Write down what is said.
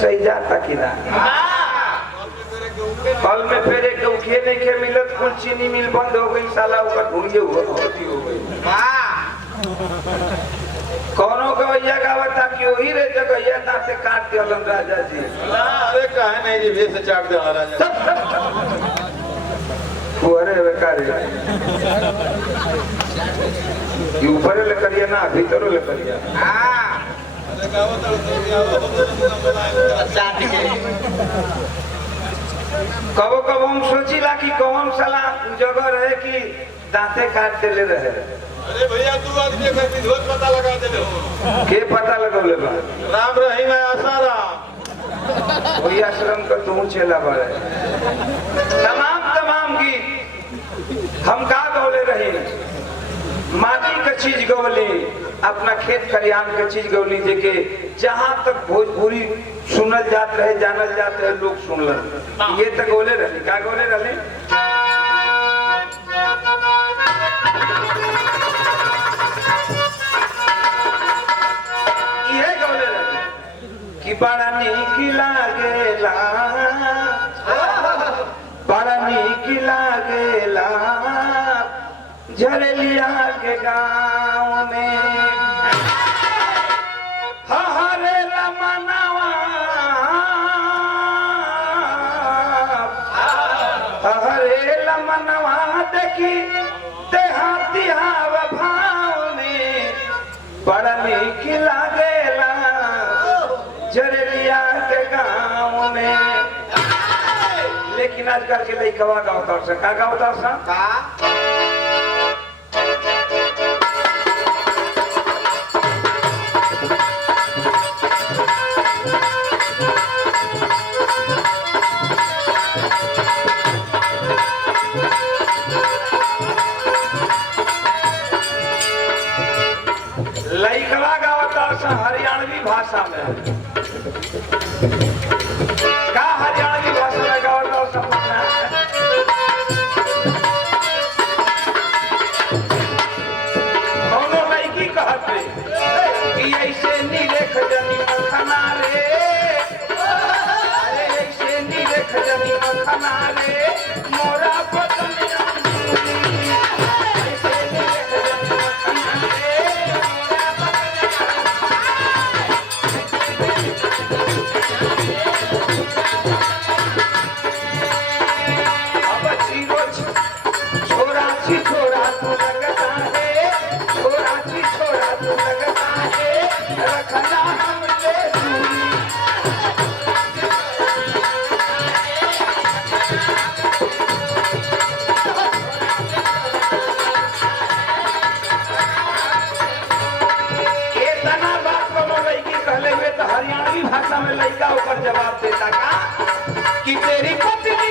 सही जाता कि ना फल में फेरे के उखे नहीं के मिलत कुल चीनी मिल बंद हो गई साला ऊपर ढूंढिए होती हो गई कौनो गवैया गावता कि वही रे जगैया दांते काट के हलन राजा जी। अरे काहे नहीं जी भेस चाट दे राजा अरे बेकार ये ऊपर ले करिया ना भीतर ले करिया कबो कबो हम सोचीला कि कौन साला जगह रहे कि दांते काट देले रहे। अरे भैया तू आदमी का विरोध पता लगा देले हो के पता लगौले बा राम रहीम आसाराम वही आश्रम का तू चेला बड़े तमाम गीत हम का गौले रही माटी का चीज गौली अपना खेत खलिहान का चीज गौली देके जहां तक भोजपुरी सुनल जात रहे जानल जात रहे लोग सुनल ये तक गौले रही का गौले रहे ये गौले रहे कि बड़ा नीक लागेला बड़ा नीक लागेला झरलिया के गाँव में हरे रमनवा हरे रमनवा देखी देहाती हाव भाव में बड़ा नीक लागेला झरलिया के गाँव में। लेकिन आजकल के लइकवा गावता से का गावता सा लइकवा गावता सा हरियाणवी भाषा में का हरियाणवी भाषा में गावता सा दोनों लड़की कहते कि ऐसे नीलेख जनी मखना रे अरे ऐसे नीलेख जनी मखना रे मोरा बदन ऐसे नीलेख जनी मखना रे अब जीरो छोरा छी छोरा तू लगता है छोरा छी छोरा तू लगता है रखना हमसे दूरी इतना बात कोनो लड़की कहले हुए तो हरियाणवी भाषा में लड़का ऊपर जवाब देता का कि तेरी पत्नी